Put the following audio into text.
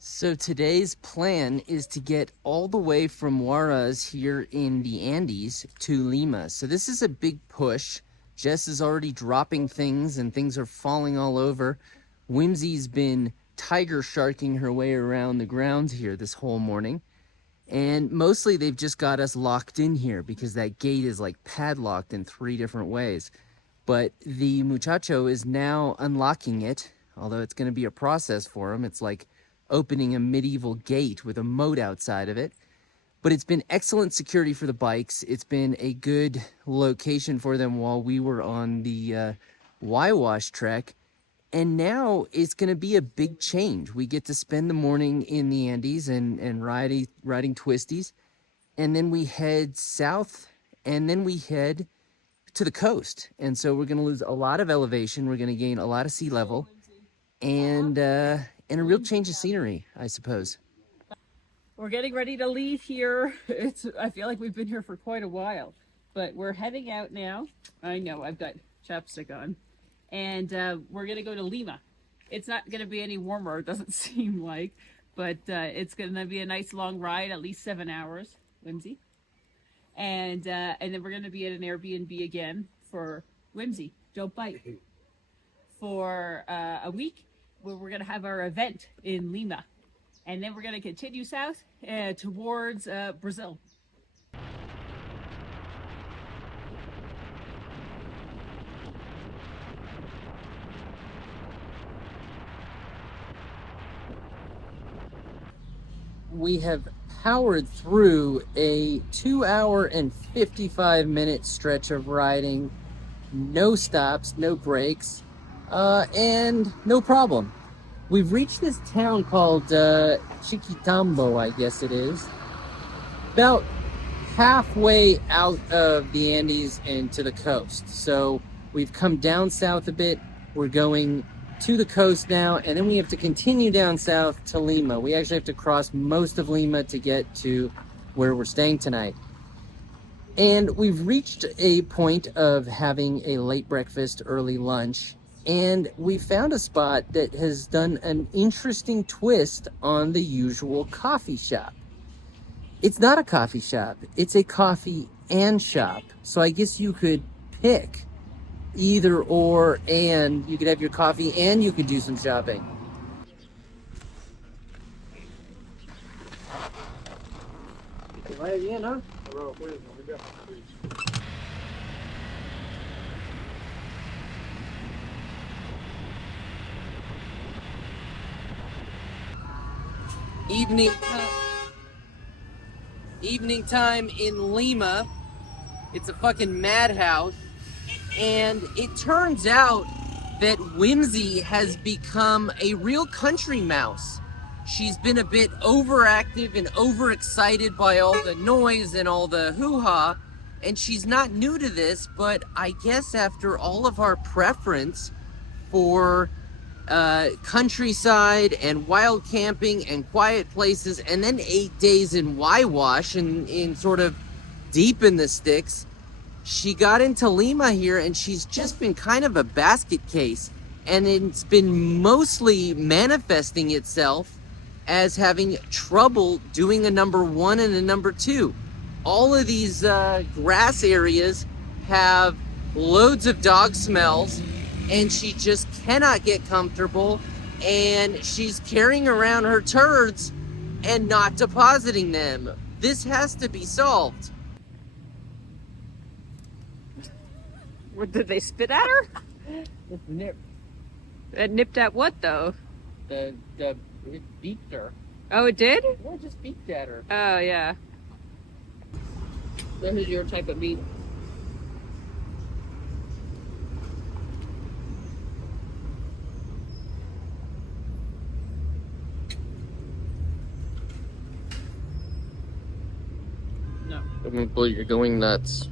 So today's plan is to get all the way from Huaraz here in the Andes to Lima. So this is a big push. Jess is already dropping things and things are falling all over. Whimsy's been tiger sharking her way around the grounds here this whole morning. And mostly they've just got us locked in here because that gate is like padlocked in 3 different ways. But the muchacho is now unlocking it, although it's going to be a process for him. It's like opening a medieval gate with a moat outside of it. But it's been excellent security for the bikes. It's been a good location for them while we were on the Huaraz trek. And now it's going to be a big change. We get to spend the morning in the Andes and riding twisties. And then we head south and then we head to the coast. And so we're going to lose a lot of elevation. We're going to gain a lot of sea level and a real change of scenery, I suppose. We're getting ready to leave here. I feel like we've been here for quite a while, but we're heading out now. I know, I've got chapstick on. And we're going to go to Lima. It's not going to be any warmer, it doesn't seem like, but it's going to be a nice long ride, at least 7 hours, Whimsy. And then we're going to be at an Airbnb again for Whimsy, don't bite, for a week, where we're going to have our event in Lima. And then we're going to continue south towards Brazil. We have powered through a 2-hour and 55-minute stretch of riding, no stops, no breaks, and no problem. We've reached this town called Chiquitambo, I guess it is, about halfway out of the Andes and to the coast. So we've come down south a bit. We're going to the coast now, and then we have to continue down south to Lima. We actually have to cross most of Lima to get to where we're staying tonight. And we've reached a point of having a late breakfast, early lunch, and we found a spot that has done an interesting twist on the usual coffee shop. It's not a coffee shop, it's a coffee and shop. So I guess you could pick either or, and you could have your coffee and you could do some shopping. Evening time in Lima. It's a fucking madhouse. And it turns out that Whimsy has become a real country mouse. She's been a bit overactive and overexcited by all the noise and all the hoo-ha. And she's not new to this, but I guess after all of our preference for countryside and wild camping and quiet places, and then 8 days in Huaraz in sort of deep in the sticks, she got into Lima here and she's just been kind of a basket case, and it's been mostly manifesting itself as having trouble doing a number 1 and a number 2. All of these grass areas have loads of dog smells, and she just cannot get comfortable, and she's carrying around her turds and not depositing them. This has to be solved. What, did they spit at her? It's nipped. It nipped at what, though? It beaked her. Oh, it did? Yeah, it just beaked at her. Oh, yeah. This is your type of meat. No. Well, you're going nuts.